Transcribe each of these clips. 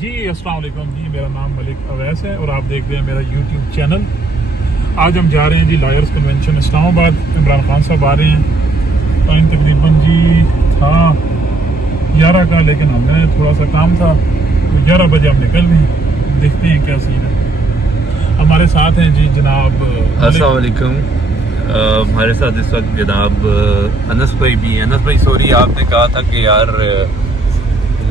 جی السلام علیکم جی، میرا نام ملک اویس ہے اور آپ دیکھ رہے ہیں میرا یوٹیوب چینل. آج ہم جا رہے ہیں جی لائرز کنونشن اسلام آباد. عمران خان صاحب آ رہے ہیں. ٹائم تقریباً جی تھا 11 کا، لیکن ہم نے تھوڑا سا کام تھا تو 11 بجے ہم نکل گئے. دیکھتے ہیں کیا سین ہے. ہمارے ساتھ ہیں جی جناب السلام علیکم. ہمارے ساتھ اس وقت جناب انس بھائی بھی ہیں. انس بھائی سوری، آپ نے کہا تھا کہ یار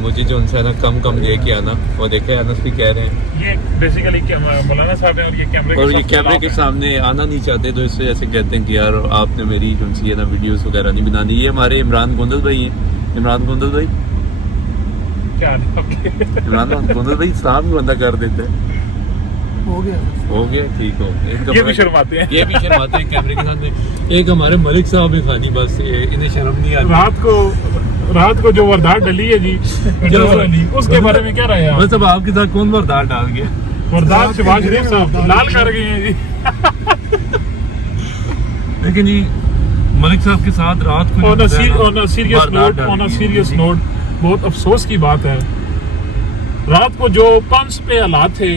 مجھے جو ان سے نا کم لے کے آنا، وہ دیکھیں انس بھی کہہ رہے ہیں یہ بیسیکلی مولانا صاحب ہیں اور یہ کیمرے کے سامنے آنا نہیں چاہتے، تو اس وجہ سے کہتے ہیں کہ یار آپ نے میری جو سی ہے نا ویڈیوز وغیرہ نہیں بنانی. یہ ہمارے عمران گوندل بھائی ہیں. عمران گوندل بھائی سلام بھی بندہ کر دیتے ہیں. ہو گیا ٹھیک ہو. یہ بھی شرماتے ہیں کیمرے کے سامنے. ایک ہمارے ملک صاحب بھی خانی، بس انہیں شرم نہیں آتی. رات کو جو وردار ڈلی ہے جی اس کے بارے میں کیا رہا ہے؟ بس اب آپ کے ساتھ کون وردار ڈال گیا؟ وردار شہباز شریف صاحب لال کر گئے ہیں جی. لیکن جی ملک صاحب کے ساتھ رات کو آن سیریس نوٹ بہت افسوس کی بات ہے. رات کو جو پنس پہ حالات تھے،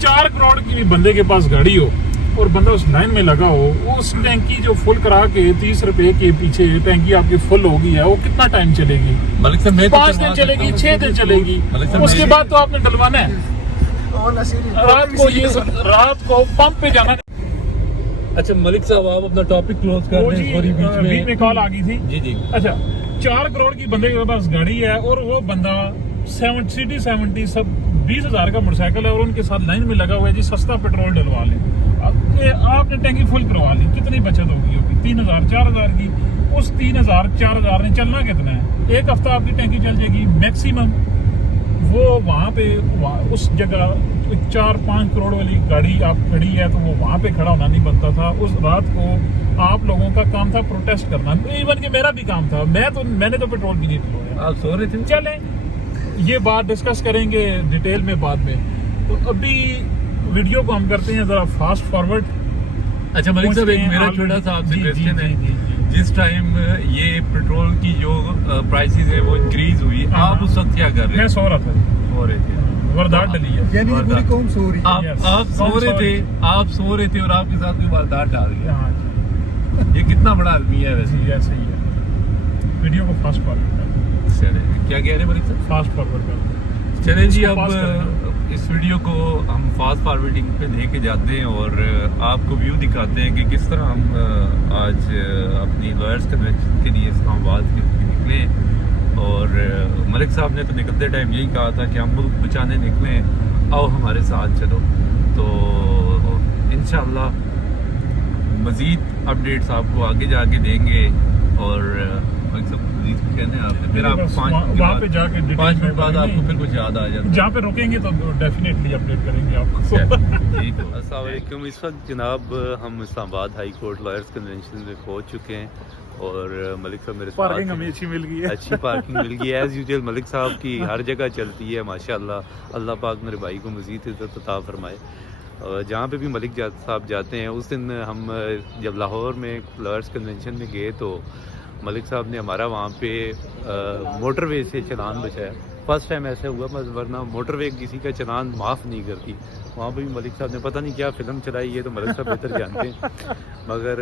4 کروڑ کی بندے کے پاس گاڑی ہو اور بندہ اس لائن میں لگا ہو، اس ٹینکی جو فل کرا کے 30 روپے کے پیچھے ٹینکی آپ کی فل ہوگی ہے، وہ کتنا ٹائم چلے گی؟ ملک صاحب 5 دن چلے گی، 6 دن چلے گی. اس کے بعد تو آپ نے ڈلوانا ہے. رات کو پمپ پہ جانا. اچھا ملک صاحب آپ اپنا ٹاپک کلوز کر دیں. بیچ میں کال آ گئی تھی. جی اچھا 4 کروڑ کی بندے کے پاس گاڑی ہے اور وہ بندہ 70 سب 20,000 کا موٹر سائیکل ہے اور ان کے ساتھ لائن میں لگا ہوا ہے جی سستا پیٹرول ڈلوا لیں. آپ نے ٹینکی فل کروا لی، کتنی بچت ہوگی 3,000 4,000 کی. اس 3,000 4,000 نے چلنا کتنا ہے؟ 1 ہفتہ آپ کی ٹینکی چل جائے گی میکسیمم. وہ وہاں پہ اس جگہ 4-5 کروڑ والی گاڑی آپ کھڑی ہے تو وہ وہاں پہ کھڑا ہونا نہیں بنتا تھا. اس رات کو آپ لوگوں کا کام تھا پروٹیسٹ کرنا، ایون کہ میرا بھی کام تھا. میں نے تو پیٹرول بھی نہیں ڈلوایا. آپ سو رہے تھے. چلیں یہ بات ڈسکس کریں گے ڈیٹیل میں بعد میں. تو ابھی ویڈیو کو ہم کرتے ہیں ذرا فاسٹ فارورڈ. اچھا ملک صاحب ایک میرا چھوٹا سا آپ سے کویسچن ہے. جس ٹائم یہ پیٹرول کی جو پرائسز ہے وہ انکریز ہوئی، آپ اس وقت کیا کر رہے؟ میں سو رہا تھا. سو رہے تھے. واردات ڈلی ہے یعنی پوری قوم سو رہی ہے. آپ سو رہے تھے اور آپ کے ساتھ کوئی واردات ڈال گیا. یہ کتنا بڑا المیہ ہے ویسے. صحیح ہے. ویڈیو کو فاسٹ فارورڈ کر. کیا کہہ رہے ہیں ملک صاحب؟ فاسٹ فارورڈ کر. چلیں جی اب اس ویڈیو کو ہم فاسٹ فارورڈنگ پہ لے کے جاتے ہیں اور آپ کو ویو دکھاتے ہیں کہ کس طرح ہم آج اپنی لائرز کنونشن کے لیے اسلام آباد کے نکلے. اور ملک صاحب نے تو نکلتے ٹائم یہی کہا تھا کہ ہم ملک بچانے نکلیں، آؤ ہمارے ساتھ چلو. تو انشاءاللہ مزید اپڈیٹس آپ کو آگے جا کے دیں گے. اور ملک صاحب مزید کہنے آپ نے پھر آپ 5 منٹ بعد آپ کو پھر کچھ یاد آ جاتا ہے. جہاں پہ رکیں گے تو ڈیفینیٹلی اپڈیٹ کریں گے آپ کو. السلام علیکم. اس وقت جناب ہم اسلام آباد ہائی کورٹ لائرز کنونشن میں پہنچ چکے ہیں اور ملک صاحب میرے ساتھ. پارکنگ ہمیں اچھی مل گئی ہے. اچھی پارکنگ مل گئی ہے ایز یوزول. ملک صاحب کی ہر جگہ چلتی ہے ماشاءاللہ. اللہ پاک میرے بھائی کو مزید عزت عطا فرمائے. جہاں پہ بھی ملک صاحب جاتے ہیں، اس دن ہم جب لاہور میں لائرز کنونشن میں گئے تو ملک صاحب نے ہمارا وہاں پہ موٹر وے سے چلان بچایا. فرسٹ ٹائم ایسا ہوا، ورنہ موٹر وے کسی کا چلان معاف نہیں کرتی. وہاں پہ بھی ملک صاحب نے پتہ نہیں کیا فلم چلائی ہے، تو ملک صاحب بہتر جانتے ہیں. مگر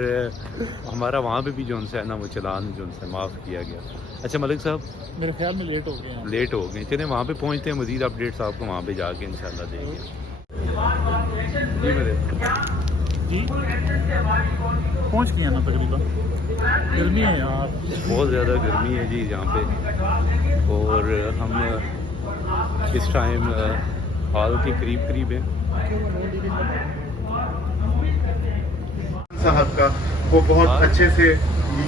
ہمارا وہاں پہ بھی جو ان سے ہے نا وہ چلان جو ان سے معاف کیا گیا. اچھا ملک صاحب میرے خیال میں لیٹ ہو گئے. چلیں وہاں پہ پہنچتے ہیں، مزید اپڈیٹس آپ کو وہاں پہ جا کے انشاءاللہ دیں گے. جی پہنچ گئے نا تقریباً. گرمی ہے یار، بہت زیادہ گرمی ہے جی یہاں پہ. اور ہم اس ٹائم ہال کے قریب ہیں. صاحب کا وہ بہت اچھے سے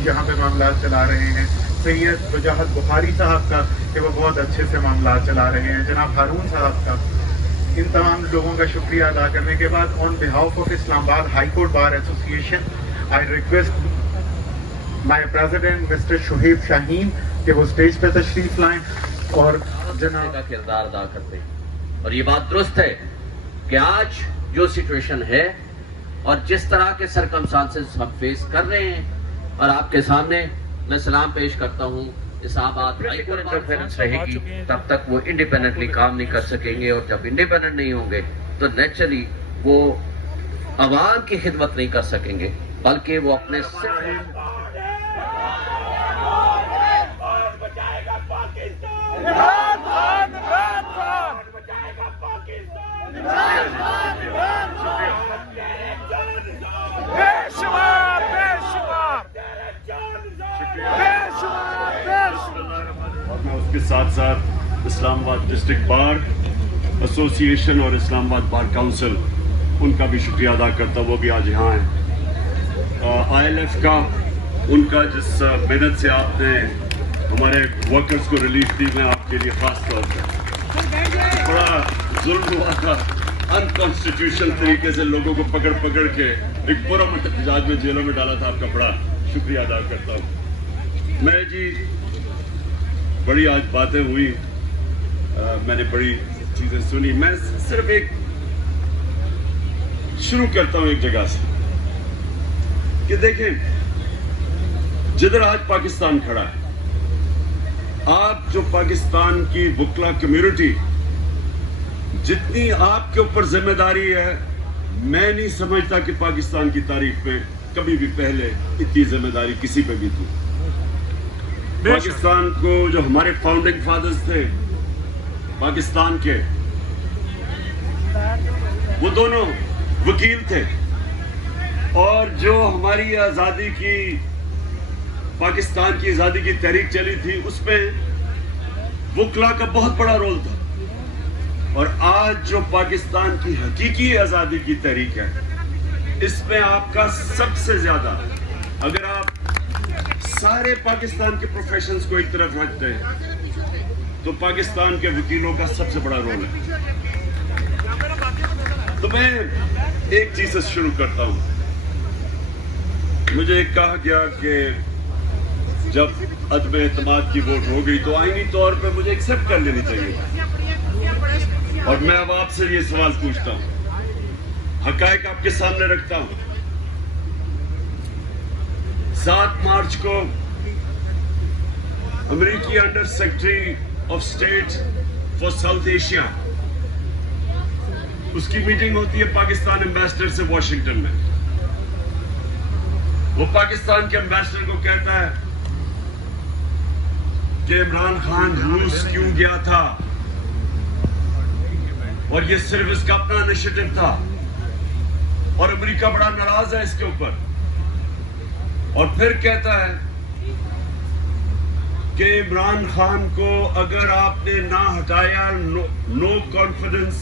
یہاں پہ معاملات چلا رہے ہیں. سید وجاہت بخاری صاحب کا کہ وہ بہت اچھے سے معاملات چلا رہے ہیں. جناب ہارون صاحب کا. ان تمام لوگوں کا شکریہ ادا کرنے کے بعد آن behalf of Islamabad high court bar association I request my president mister Shoaib Shaheen کہ وہ اسٹیج پہ تشریف لائیں اور جناب کا کردار ادا کرتے ہیں. اور یہ بات درست ہے کہ آج جو سچویشن ہے اور جس طرح کے سرکمسٹانسز ہم فیس کر رہے ہیں، اور آپ کے سامنے میں سلام پیش کرتا ہوں इस्लामाबाद हाई कोर्ट इंटरफेरेंस रहेगी तब तक वो इंडिपेंडेंटली काम नहीं कर सकेंगे, और जब इंडिपेंडेंट नहीं होंगे तो नेचुरली वो अवाम की खिदमत नहीं कर सकेंगे, बल्कि वो अपने और मैं उसके साथ साथ इस्लामाबाद डिस्ट्रिक्ट बार एसोसिएशन और इस्लामाबाद बार काउंसिल उनका भी शुक्रिया अदा करता हूँ, वो भी आज यहाँ हैं। ILF का उनका जिस मेहनत से आपने हमारे वर्कर्स को रिलीफ दी, मैं आपके लिए खास तौर पर बड़ा जुल्म हुआ था, अनकॉन्स्टिट्यूशनल तरीके से लोगों को पकड़ पकड़ के एक पूरा एहतजाज में जेलों में डाला था, आपका बड़ा शुक्रिया अदा करता हूँ। मैं जी बड़ी आज बातें हुई, मैंने बड़ी चीजें सुनी, मैं सिर्फ एक शुरू करता हूं एक जगह से कि देखें जिधर आज पाकिस्तान खड़ा है, आप जो पाकिस्तान की वकला कम्युनिटी जितनी आपके ऊपर जिम्मेदारी है, मैं नहीं समझता कि पाकिस्तान की तारीख में कभी भी पहले इतनी जिम्मेदारी किसी पे भी थी। पाकिस्तान को जो हमारे फाउंडिंग फादर्स थे पाकिस्तान के, वो दोनों वकील थे, और जो हमारी आज़ादी की पाकिस्तान की आज़ादी की तहरीक चली थी उसमें वकला का बहुत बड़ा रोल था। और आज जो पाकिस्तान की हकीकी आज़ादी की तहरीक है, इसमें आपका सबसे ज़्यादा, अगर आप सारे पाकिस्तान के प्रोफेशंस को एक तरफ रखते हैं तो पाकिस्तान के वकीलों का सबसे बड़ा रोल है। तो मैं एक चीज से शुरू करता हूं। मुझे कहा गया कि जब अदम एतमाद की वोट हो गई तो आईनी तौर पे मुझे एक्सेप्ट कर लेनी चाहिए, और मैं अब आपसे ये सवाल पूछता हूं, हकायक आपके सामने रखता हूं। 7 मार्च को अमेरिकी under secretary of state for south Asia, उसकी मीटिंग होती है पाकिस्तान एम्बेसडर से वॉशिंगटन में। वो पाकिस्तान के एम्बेसडर को कहता है कि इमरान खान रूस क्यों गया था, और ये सिर्फ इसका अपना इनिशिएटिव था, और अमेरिका बड़ा नाराज है इसके ऊपर। और फिर कहता है कि इमरान खान को अगर आपने ना हटाया, नो कॉन्फिडेंस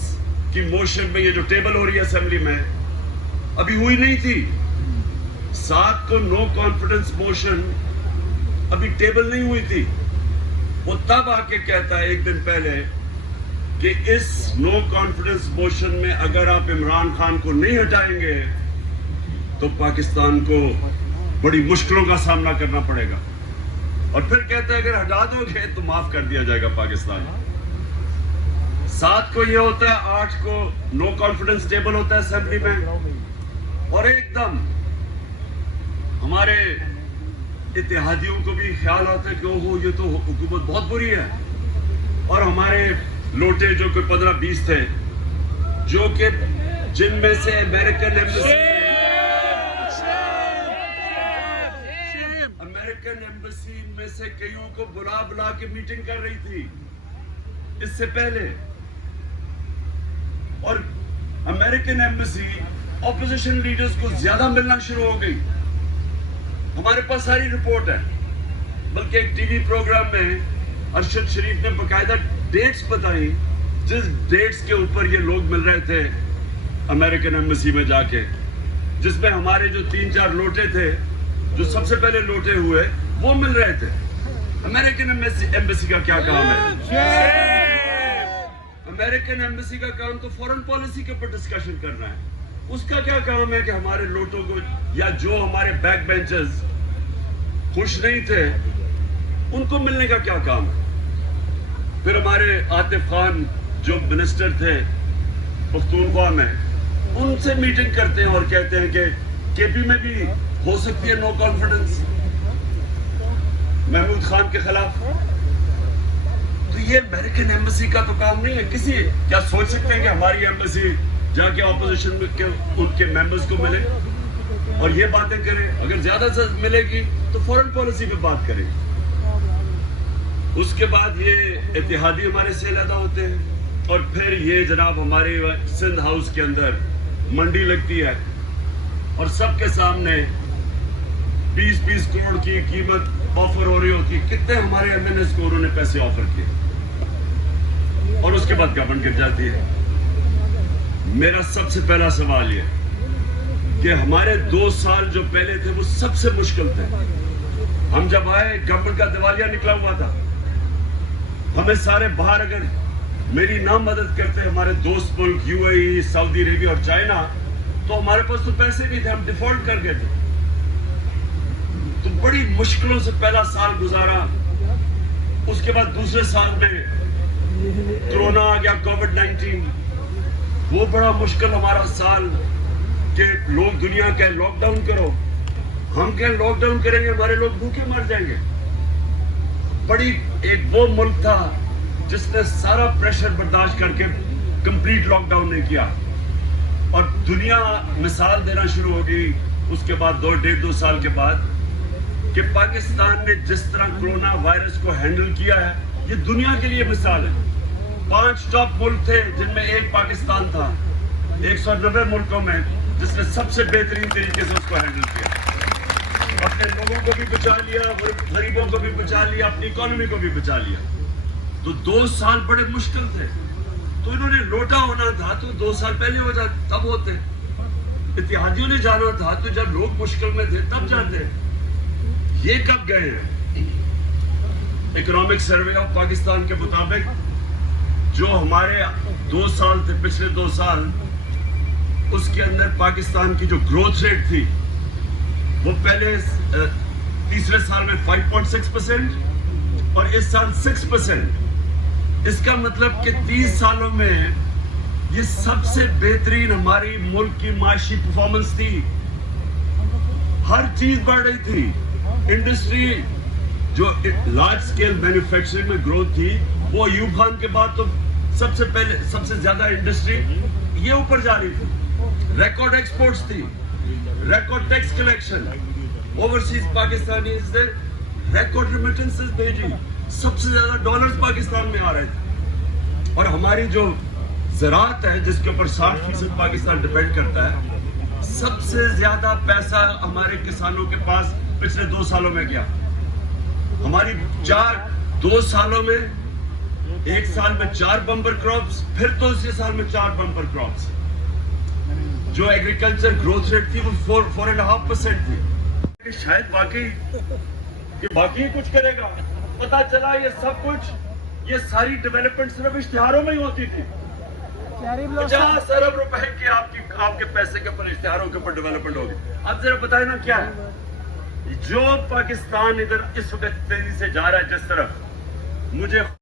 की मोशन में, ये जो टेबल हो रही है असेंबली में अभी हुई नहीं थी, 7 को नो कॉन्फिडेंस मोशन अभी टेबल नहीं हुई थी, वो तब आके कहता है एक दिन पहले कि इस नो कॉन्फिडेंस मोशन में अगर आप इमरान खान को नहीं हटाएंगे तो पाकिस्तान को बड़ी मुश्किलों का सामना करना पड़ेगा। और फिर कहता है अगर हटा दोगे तो माफ कर दिया जाएगा पाकिस्तान। 7 को ये होता है, 8 को नो कॉन्फिडेंस टेबल होता है असेंबली में, और एकदम हमारे इत्तेहादियों को भी ख्याल आता है कि ओहो ये तो हुकूमत बहुत बुरी है, और हमारे लोटे जो कोई 15-20 थे, जो कि जिनमें से अमेरिकन एम्बेसी में से कईयों को बुला के मीटिंग कर रही थी इससे पहले, और अमेरिकन एम्बेसी ऑपोजिशन लीडर्स को ज्यादा मिलना शुरू हो गई। हमारे पास सारी रिपोर्ट है, बल्कि एक टीवी प्रोग्राम में अरशद शरीफ ने बकायदा डेट्स बताई जिस डेट्स के ऊपर ये लोग मिल रहे थे अमेरिकन एम्बेसी में जाके, जिसमें हमारे जो 3-4 लोटे थे जो सबसे पहले लोटे हुए वो मिल रहे थे। अमेरिकन एम्बेसी का क्या काम है? अमेरिकन एम्बेसी का काम तो फॉरेन पॉलिसी के ऊपर डिस्कशन करना है। उसका क्या काम है कि हमारे लोटों को, या जो हमारे बैक बेंचर्स खुश नहीं थे उनको मिलने का क्या काम है? फिर हमारे आतिफ खान जो मिनिस्टर थे पख्तूनख्वा में, उनसे मीटिंग करते हैं और कहते हैं कि केपी में भी हो सकती है नो कॉन्फिडेंस। महमूद खान के खिलाफ। तो ये अमेरिकन एम्बेसी का तो काम नहीं है। किसी क्या सोच सकते हैं कि हमारी एम्बेसी जाके ऑपोजिशन के उनके मेंबर्स को मिले और ये बातें करें? अगर ज्यादा से मिलेगी तो फॉरेन पॉलिसी पे बात करें। उसके बाद ये इत्तेहादी हमारे से अलग होते हैं और फिर ये जनाब हमारे सिंध हाउस के अंदर मंडी लगती है और सबके सामने 20-20 करोड़ की कीमत ऑफर हो रही होती है। कितने हमारे एमएनएस को उन्होंने पैसे ऑफर किए और उसके बाद गवर्नमेंट गिर जाती है। मेरा सबसे पहला सवाल ये कि हमारे 2 साल जो पहले थे वो सबसे मुश्किल थे। हम जब आए गवर्नमेंट का दिवालिया निकला हुआ था। हमें सारे बाहर अगर मेरी ना मदद करते हमारे दोस्त मुल्क यूएई, सऊदी अरेबिया और चाइना, तो हमारे पास तो पैसे नहीं थे, हम डिफॉल्ट कर गए थे। तो बड़ी मुश्किलों से पहला साल गुजारा। उसके बाद दूसरे साल में कोरोना आ गया, कोविड-19। वो बड़ा मुश्किल हमारा साल कि लोग दुनिया के लॉकडाउन करो, हम क्या लॉकडाउन करेंगे, हमारे लोग भूखे मर जाएंगे। बड़ी एक वो मुल्क था जिसने सारा प्रेशर बर्दाश्त करके कंप्लीट लॉकडाउन नहीं किया और दुनिया मिसाल देना शुरू हो गई उसके बाद 2-2.5 साल के बाद कि पाकिस्तान ने जिस तरह कोरोना वायरस को हैंडल किया है, ये दुनिया के लिए मिसाल है। 5 टॉप मुल्क थे जिनमें एक पाकिस्तान था 190 मुल्कों में, जिसने सबसे बेहतरीन तरीके से उसको हैंडल किया। अपने लोगों को भी बचा लिया, गरीबों को भी बचा लिया, अपनी इकोनॉमी को भी बचा लिया। तो 2 साल बड़े मुश्किल थे। तो इन्होंने लोटा होना था तो 2 साल पहले हो जाते, तब होते। इत्तेहादियों ने जाना था तो जब लोग मुश्किल में थे तब जाते। ये कब गए हैं? इकोनॉमिक सर्वे ऑफ पाकिस्तान के मुताबिक जो हमारे 2 साल थे, पिछले 2 साल, उसके अंदर पाकिस्तान की जो ग्रोथ रेट थी वो पहले तीसरे साल में 5.6% और इस साल 6%। इसका मतलब कि 30 सालों में ये सबसे बेहतरीन हमारी मुल्क की माशी परफॉर्मेंस थी। हर चीज बढ़ रही थी। इंडस्ट्री जो लार्ज स्केल मैन्युफैक्चरिंग में ग्रोथ थी वो अयूब खान के बाद तो सबसे पहले सबसे ज्यादा इंडस्ट्री ये ऊपर जा रही थी। रिकॉर्ड एक्सपोर्ट्स थी, record tax collection, overseas Pakistanis ने रिकॉर्ड रेमिटेंसेस भेजी, सबसे ज्यादा डॉलर्स पाकिस्तान में आ रहे थे। और हमारी जो ज़राअत है जिसके ऊपर 60% पाकिस्तान डिपेंड करता है, सबसे ज्यादा पैसा हमारे किसानों के पास पिछले 2 सालों में गया। हमारी 2 सालों में, एक साल में 4 बम्पर क्रॉप्स, फिर दूसरे साल में 4 बम्पर क्रॉप्स। जो एग्रीकल्चर ग्रोथ रेट थी वो 4.5% थी। कि शायद बाकी कुछ करेगा। पता चला ये सब कुछ, ये सारी डेवलपमेंट सिर्फ इश्तिहारों में ही होती थी। 50 अरब रुपए की आपके पैसे के ऊपर इश्तिहारों के ऊपर डेवलपमेंट होगी। अब जरा बताए ना क्या है जो पाकिस्तान इधर इस वक्त तेजी से जा रहा है जिस तरफ, मुझे